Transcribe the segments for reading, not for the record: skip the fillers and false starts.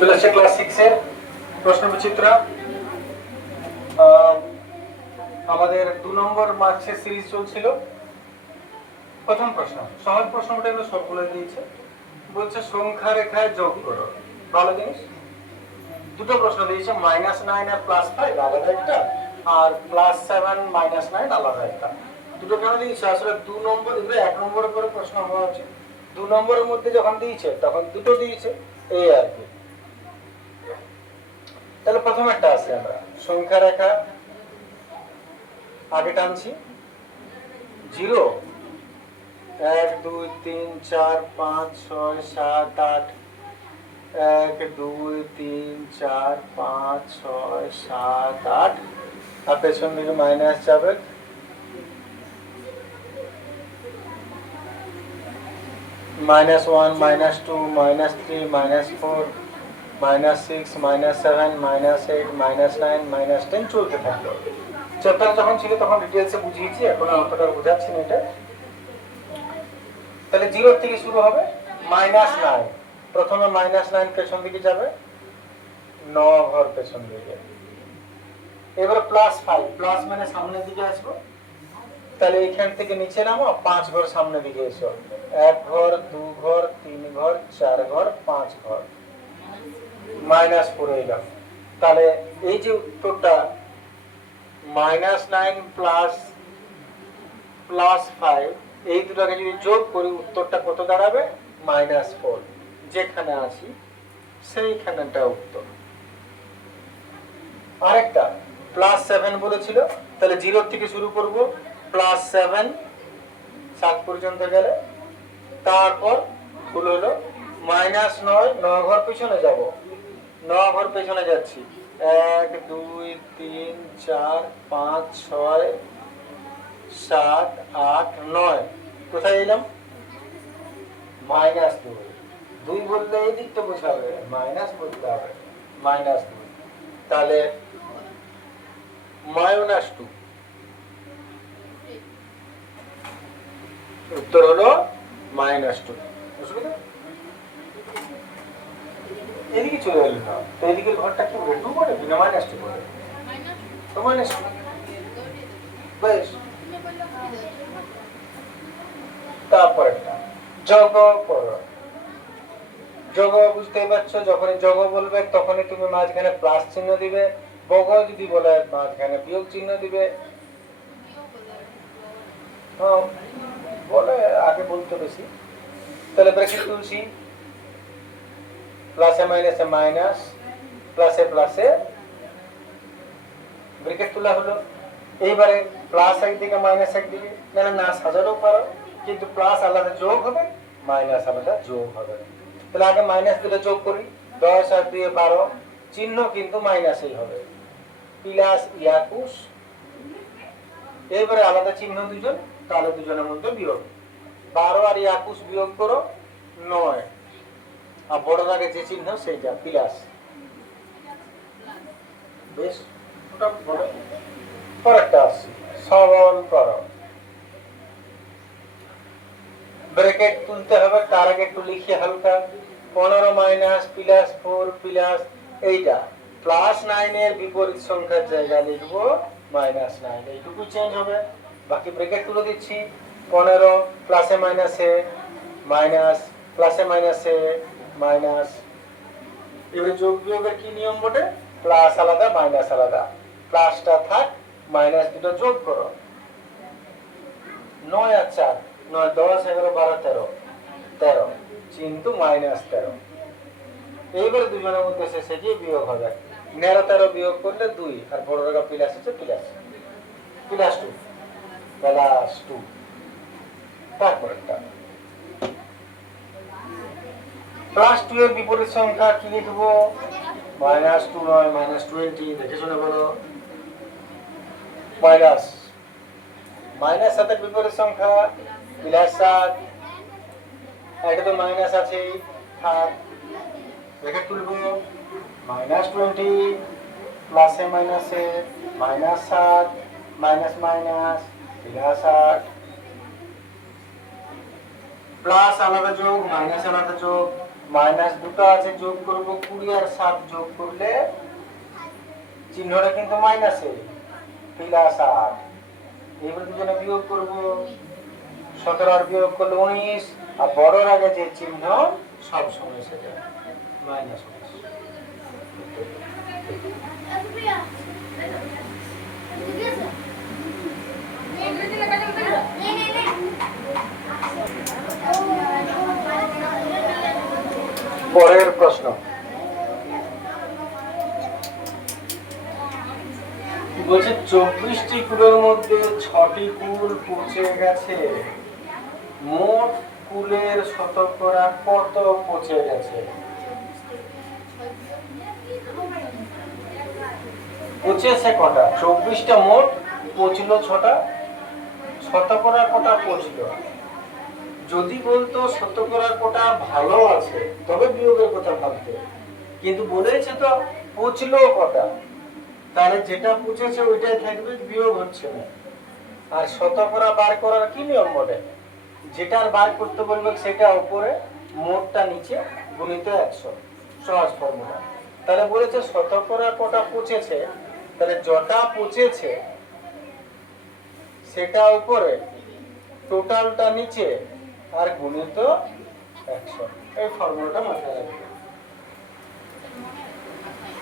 চলে আসছে ক্লাস 6 এর প্রশ্ন বিচিত্র। আমাদের 2 নম্বর মার্কসের সিরিজ চলছিল। প্রথম প্রশ্ন, সহজ প্রশ্নটা এগুলো সবগুলো দিয়েছে, বলছে সংখ্যা রেখায় যোগ করো। ভালো জিনিস। দুটো প্রশ্ন দিয়েছে, -9 আর +5 আলাদা একটা, আর +7 -9 আলাদা একটা। দুটো কেন দিয়েছে? আসলে 2 নম্বর, এগুলো 1 নম্বরের করে প্রশ্ন হওয়া উচিত। 2 নম্বরের মধ্যে যখন দিয়েছে তখন দুটো দিয়েছে, এই আর কি। তাহলে প্রথম একটা আছে, আমরা সংখ্যা রেখা আগে টানছি। 0 1 2 3 4 5 6 7 8, 1 2 3 4 5 6 7 8, আর পেছন দিকে মাইনাস যাবে। -1 -2 -3 -4 -6 -7 -8 -9 -10 চলতে থাকলো। চ্যাপ্টার যখন ছিল তখন ডিটেলসে বুঝিয়েছি, এখন অতটা বোঝাচ্ছি না এটা। তাহলে 0 থেকে শুরু হবে, -9। প্রথমে -9 পেছন দিকে যাবে, 9 ঘর পেছন দিকে। এবারে +5, প্লাস মানে সামনের দিকে আসবো। তাহলে এখান থেকে নিচে নামো, 5 ঘর সামনের দিকে এসো। 1 ঘর, 2 ঘর, 3 ঘর, 4 ঘর, 5 ঘর, -4 এলাম। তাহলে এই যে উত্তরটা -9 +5, এই দুটাকে যদি যোগ করি উত্তরটা কত দাঁড়াবে? -4। যেখানে আসি সেইখানেটা উত্তর। আরেকটা +7 বলেছিল, তাহলে 0 থেকে শুরু করব, +7 7 পর্যন্ত গেলে, তারপর ভুল হলো -9, 9 ঘর পেছনে যাব, 9 ঘর পেছনে যাচ্ছি, 1 2 3 4 5 6 7 8 9, কোথায় এলাম? -2। 2 বললে এই দিকটা বোঝাবে, মাইনাস বলতে হবে, -2। তাহলে -2 উত্তর হলো -2। বুঝলি? এদিকে চলে এলো না, তো এদিকের ঘরটা কি বলে? 2 বলে না -2 বলে? তো -2 বেশ। তারপরটা যোগ করো। যোগ বুঝতেই পারছো, যখনই যোগ বলবে তখনই তুমি মাঝখানে প্লাস চিহ্ন দিবে, বগ যদি বলে মাঝখানে বিয়োগ চিহ্ন দিবে। বলে আগে বলতে বেশি। তাহলে ব্র্যাকেট তুলছি, প্লাসে মাইনাসে মাইনাস, প্লাসে প্লাসে ব্র্যাকেট তোলা হলো। এইবারে প্লাস একদিকে মাইনাস একদিকে, না সাজালেও পারো, কিন্তু প্লাস আলাদা যোগ হবে, মাইনাস আলাদা যোগ হবে। তাহলে আগে মাইনাস দিলে যোগ করি, 10 আর 2 12, চিহ্ন কিন্তু মাইনাসই হবে, প্লাস 21। এবারে আলাদা চিহ্ন দুজন, তাহলে দুজনের মধ্যে বিয়োগ, 12 আর 21 বিয়োগ করো 9, আর বড় আগে যে চিহ্ন সেইটা প্লাস। বেশ, ওটা বলো। পরেরটা আসছি, সরল করো। ব্র্যাকেট তুলতে হবে, তার আগে একটু লিখি হালকা, 15 মাইনাস +4 প্লাস, এইটা +9 এর বিপরীত সংখ্যার জায়গায় লিখবো -9, এইটুকু চেঞ্জ হবে। বাকি ব্র্যাকেট তুলে দিচ্ছি, 15 প্লাসে মাইনাসে মাইনাস, প্লাসে মাইনাসে মাইনাস। এবারে যোগ বিয়োগের কি নিয়ম বটে? প্লাস আলাদা মাইনাস আলাদা, প্লাসটা থাক, মাইনাস দুটো যোগ করো। 9 আর 4, 9 10 11 12 13, 13 কিন্তু -13। এইবারে দুজনের মধ্যে শেষে গিয়ে বিয়োগ হবে, 9 13 বিয়োগ করলে 2, আর বড় রেখা প্লাস আছে, প্লাস +2 +2। তারপরেরটা +2 এর বিপরীত সংখ্যা কি লিখবো? -2 নয়, -20, দেখে শুনে বলো। মাইনাস -7 এর বিপরীত সংখ্যা +7, এটা তো মাইনাস আছে, থাক, ব্র্যাকেট তুলবো, -20 প্লাসে মাইনাসে -7 মাইনাস মাইনাস +8, প্লাস আলাদা যোগ মাইনাস আলাদা যোগ, মাইনাস দুটো আছে, যোগ করব 20 আর 7 যোগ করলে চিহ্নটা কিন্তু মাইনাসে, প্লাস 8। এবার দুজনে বিয়োগ করব, 17 আর বিয়োগ করলে 19, আর বড়র আগে যে চিহ্ন সব সময় সেটা মাইনাস 19। পরের প্রশ্ন বলছে 24টি কুলের মধ্যে 6টি কুল পচে গেছে, মোট কুলের শতকরা কত পচে গেছে? পচেছে কটা? 24টা, মোট পচলো 6টা, শতকরা কটা পচলো? যদি বলতো শতকরা কটা ভালো আছে তবে বিয়োগের কথা ভাবতে, কিন্তু বলেছে তো পচলো কটা, তাহলে যেটা পচেছে ওইটাই থাকবে, বিয়োগ হচ্ছে না। আর শতকরা বার করার কি নিয়ম বলে, যেটার বার করতে বলবে সেটা উপরে, মোটটা নিচে, গুণিত 100, সহজ ফর্মুলা। তাহলে বলেছে শতকরা কটা পচেছে, তাহলে যটা পচেছে সেটা উপরে, টোটালটা নিচে, আর গুণিত 100। এই ফর্মুলাটা মাথায় রাখবে।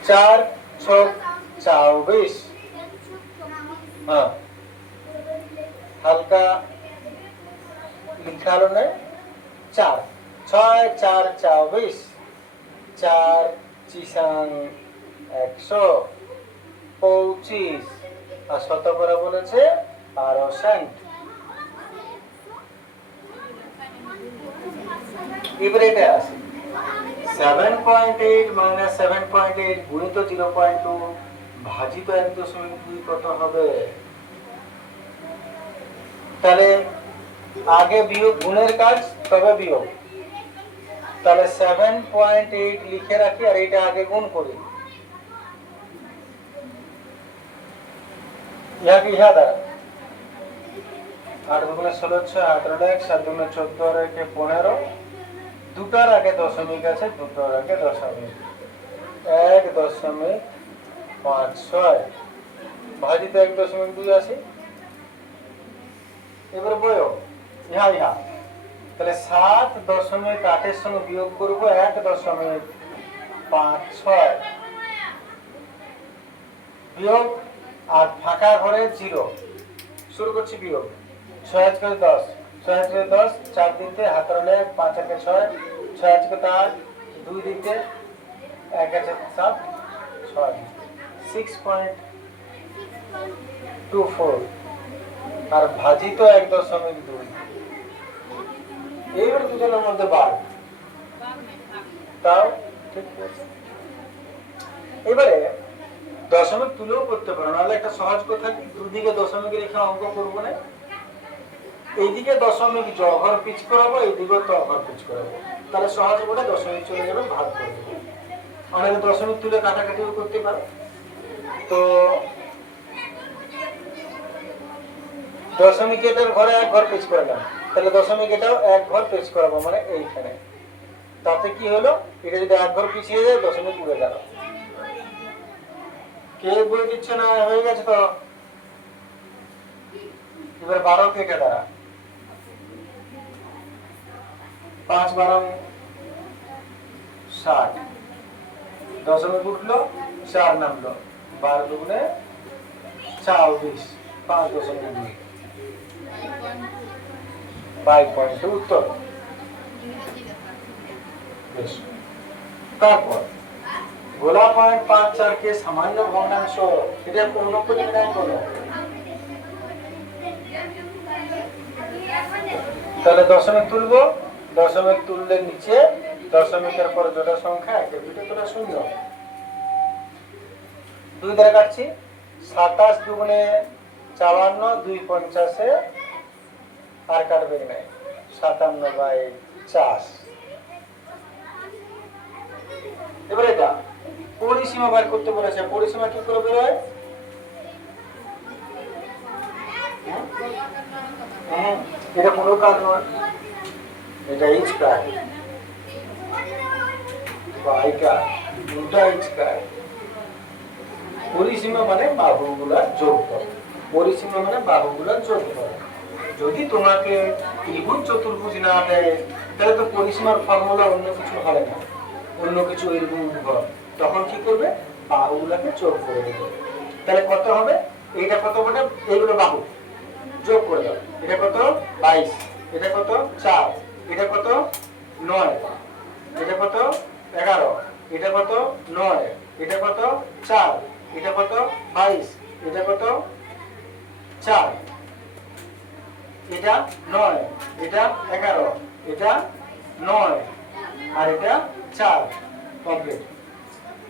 4 6 24। হ্যাঁ, হালকা লিখা হলো না, 4 6 4 24, 4 চিসাং 125, আর শতকরা বলেছে 12%। এবারে এটা আছে 7.8 মাইনাস 7.8 গুণিত 0.2 ভাজিত 1.2 কত হবে? তাহলে আগে বিয়োগ, গুণের কাজ তবে বিয়োগ। তাহলে 7.8 লিখে রাখি আর এটা আগে গুণ করি। ইহা কি ইহা দ্বারা 8 গুণে 16 8 1 7 গুণে 14 আর 1 15, দুটার আগে দশমিক আছে, দুটার আগে দশমিক, 1.56 ভাজিত 1.2 আছে। এবার বয় ইহা ইহা, তাহলে 7.8 এর সঙ্গে বিয়োগ করবো 1.56 বিয়োগ, আর ফাঁকা ঘরে 0, শুরু করছি বিয়োগ। 6 × 10, 6 × 10, 4 দিতে হাতের 1, 5 × 6, 6 × 8, 2 দিতে 1 × 7, 6 6.24, আর ভাজিত 1.2। এইবার দুজনের মধ্যে বার, তাও ঠিক আছে। এবারে দশমিক তুলেও করতে পারো, নাহলে একটা সহজ কথা, দুদিকে দশমিক রেখে অঙ্ক করবো না, এইদিকে দশমিক জঘর পিচ করাবো, এইদিকে তঘর পিচ করাবো, তাহলে সহজ বলে দশমিক চলে যাবে, ভাগ করে দেবো। অনেকে দশমিক তুলে কাটাকাটিও করতে পারো। তো দশমিক এটার ঘরে 1 ঘর পিচ করালাম, তাহলে দশমিক এটাও 1 ঘর পিচ করাবো, মানে এইখানে। তাতে কি হলো, এটা যদি 1 ঘর পিছিয়ে যায় দশমিক উড়ে গেল। কে বই দিচ্ছে না, হয়ে গেছে তো। এবার 12 কেটে দ্বারা 5 12 60, দশমিক উঠলো 4 নামলো, 12 দুগুণে 24, 5.2, 5.2 উত্তর। তারপর গোলা পয়েন্ট 5 কে সামান্য ভগ্নাংশ, এটা কোনো কোটি নাই কোনো, তাহলে দশমিক তুলবো, দশমিক তুললে নিচে দশমিকের পর যেটা সংখ্যা একের ভিতরে তোলা 0। 2 দ্বারা কাটছি, 27 দুগুণে 54, 2 50, আর কাটবে নাই, 57/4। এবার এটা পরিসীমা বার করতে বলেছে, পরিসীমা কি করে বের হয়? এটা কোনো কাজ নয়, এটা ইচ কাজ। বাইকার, উল্টা ইচকার। পরিসীমা মানে বাহুগুলার যোগফল। পরিসীমা মানে বাহুগুলার যোগফল। যদি তোমাকে ত্রিভুজ চতুর্ভুজ না দেয় তাহলে তো পরিসীমার ফর্মুলা অন্য কিছু হবে না, অন্য কিছু এরকম হবে। তখন কি করবে? বাহুগুলাকে যোগ করে দেবে। তাহলে কত হবে? এইটা কত বটে? এইগুলো বাহু যোগ করে দাও। এটা কত? 22। এটা কত? 4। এটা কত? 9। এটা কত? 11। এটা কত? 9। এটা কত? 4। এটা কত? 22। এটা কত? 4। এটা 9। এটা 11। এটা 9 আর এটা 4। কমপ্লিট।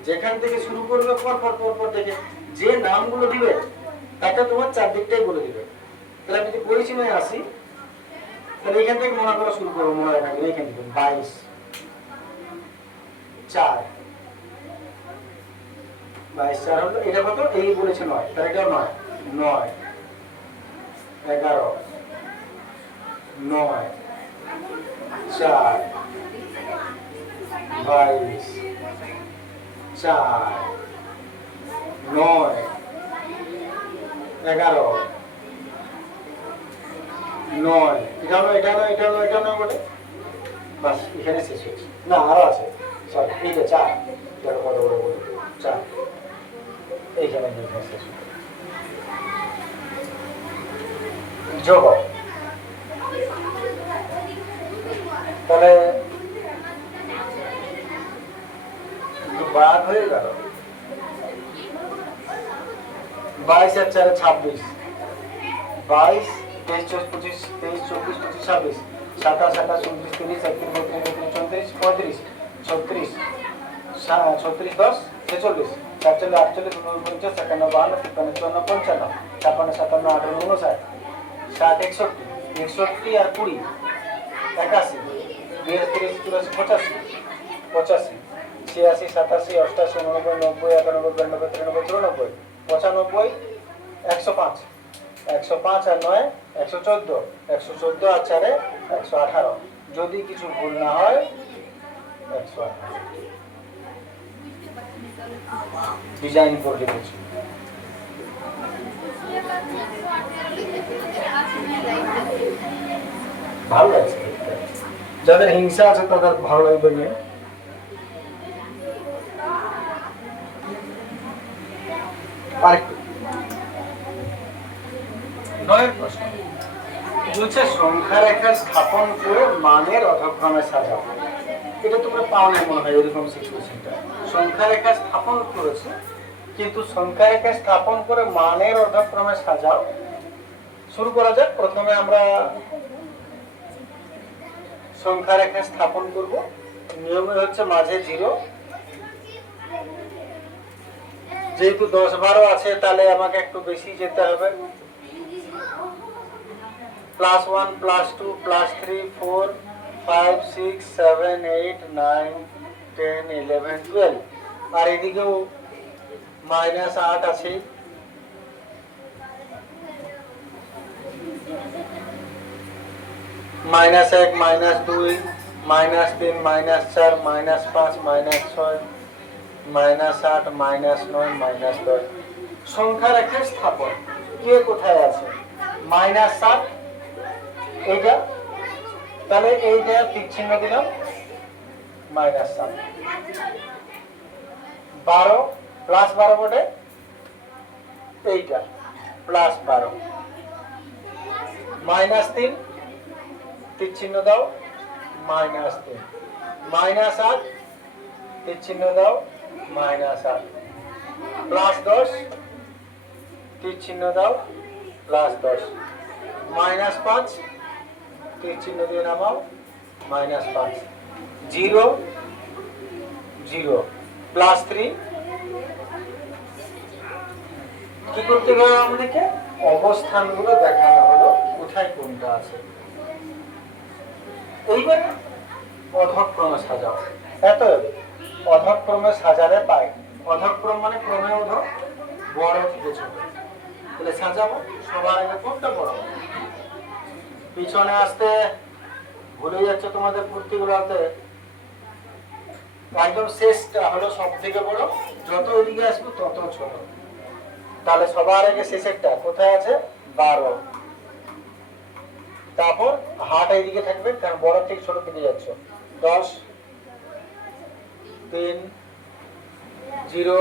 যেখান থেকে শুরু করবে পর দেখে যে নামগুলো দিবে তাকে তোমার চারদিকটাই বলে দিবে। তাহলে আমি যদি পরিসীমায় আসি তাহলে এখান থেকে মনে করা শুরু করবো। মনে রাখবে এখান থেকে 22, 4, 22, 4 হলো। এটা কত? এই বলেছে 9, তাহলে এটা 9, 9, 11, 9, 4, 22, 4, 9, 11, 9। এটা নয় বলে বাস এখানে শেষ হয়েছে। না আরো আছে, সরি এইটা 4। দেখো কত বড় বলে 4। এইখানে শেষ যোগ। তাহলে বাদ হয়ে গেল। 22 আর 4 26। 22, 23, 24, 23, 24, 25, 26, 27, 28, 29, 30, 31, 32, 33, 34, 35, 36, 36, 10, 46, 47, 48, 49, 50, 51, 52, 53, 54, 55, 56, 57, 58, 59, 60, 61, 61 আর 20, 81, 32, 33, 84, 85, 85, 86, 87, 88, 89, 90, 91, 92, 93, 94, 95, 105, 105 আর 9, 114, 114 আর 4, 118। যদি কিছু ভুল না হয় 118 ডিজাইন করে লিখেছি। ভালো লাগছে, যাদের হিংসা আছে তাদের ভালো লাগবে না। আরেকটু 9 প্রশ্ন বলছে সংখ্যা রেখা স্থাপন করে মানের অধক্রমে সাজাও। এটা তোমরা পাওনি মনে হয় এরকম সিচুয়েশনটা। সংখ্যা রেখা স্থাপন করেছে কিন্তু সংখ্যা রেখা স্থাপন করে মানের অধক্রমে সাজাও। শুরু করা যাক। প্রথমে আমরা সংখ্যা রেখা স্থাপন করব। নিয়মে হচ্ছে মাঝে 0। যেহেতু 10, 12 আছে তাহলে আমাকে একটু বেশি যেতে হবে। +1, +2, +3, 4, 5, 6, 7, 8, 9, 10, 11, 12 আর এদিকেও -8 আছে। -1, -2, -3, -4, -5, -6, -8, -9, -10। সংখ্যা রেখা স্থাপন কে কোথায় আছে? -7 এইটা, তাহলে এইটা তীর চিহ্ন দিলাম -7। 12 +12 বটে, এইটা +12। -3 তীর চিহ্ন দাও -3। -8 তীর চিহ্ন দাও -8। +10 তীর চিহ্ন দাও +10। -5 তীর চিহ্ন দিয়ে নামাও -5। 0, 0, +3। কি করতে গেল আমাদেরকে? অবস্থানগুলো দেখানো হলো কোথায় কোনটা আছে। এইবার অধক্রমে সাজাও। এত অধক্রমে সাজালে পাই। অধক্রম মানে ক্রমে অধ, বড় থেকে ছোট। তাহলে সাজাবো। সবার আগে কোনটা বড়? পিছনে আসতে ভুলে যাচ্ছে তোমাদের পূর্তিগুলোতে। একদম শেষটা হলো সব থেকে বড়, যত এদিকে আসবে তত ছোট। তাহলে সবার আগে শেষেরটা কোথায় আছে? 12। তারপর হাট এইদিকে থাকবে, কারণ বড় থেকে ছোট দিকে যাচ্ছ। 10, 3, 0,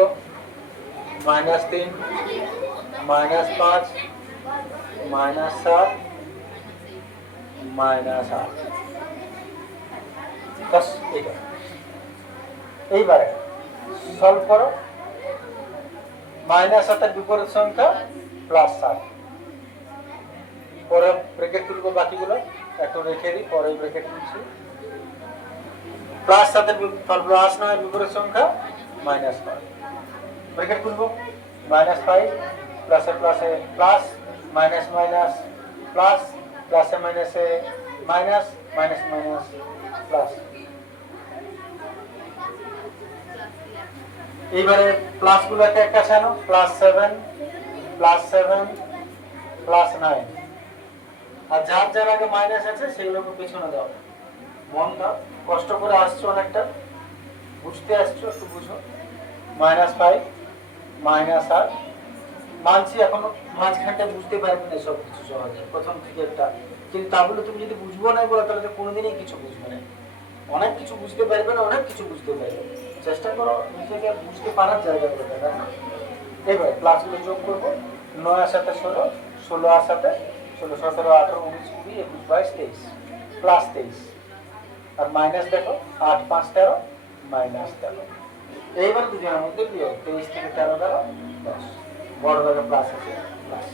-3, -5, -7, -8। বাস এটা। এইবারে সলভ করো। -7 বিপরীত সংখ্যা +7। পরে ব্র্যাকেট তুলবো, বাকিগুলো একটু রেখে দিই, পরে ব্র্যাকেট তুলছি। +7 +9 বিপরীত সংখ্যা -5। ব্র্যাকেট তুলবো, -5 প্লাসে প্লাসে প্লাস, মাইনাস মাইনাস প্লাস, প্লাসে মাইনাসে মাইনাস, মাইনাস মাইনাস প্লাস। এইবারে প্লাসগুলোকে এক কাছে আনো, +7 +7 +9। আর যার যার আগে মাইনাস আছে সেগুলোকে পেছনে দাও, মন দাও, কষ্ট করে আসছো অনেকটা, বুঝতে আসছো, একটু বুঝো। -5 -8 মানছি, এখনো মাঝখানটা বুঝতে পারবে না সব কিছু সহজে প্রথম থেকে একটা, কিন্তু তাহলে তুমি যদি বুঝবো না বলো তাহলে তো কোনোদিনই কিছু বুঝবে না। অনেক কিছু বুঝতে পারবে না, অনেক কিছু বুঝতে পারবে। চেষ্টা করো নিজেকে বুঝতে পারার জায়গাগুলো দেখা। এবার ক্লাসগুলো যোগ করবো। 9 আর 7 16, 16 আর 7 16, 17 18 19 20 21 22 23 +23। আর মাইনাস দেখো, 8 5 13 -13। এইবার দুজনের মধ্যে বিয়োগ, 23 থেকে 13 গেল 10, বড় জায়গা প্লাস আছে প্লাস।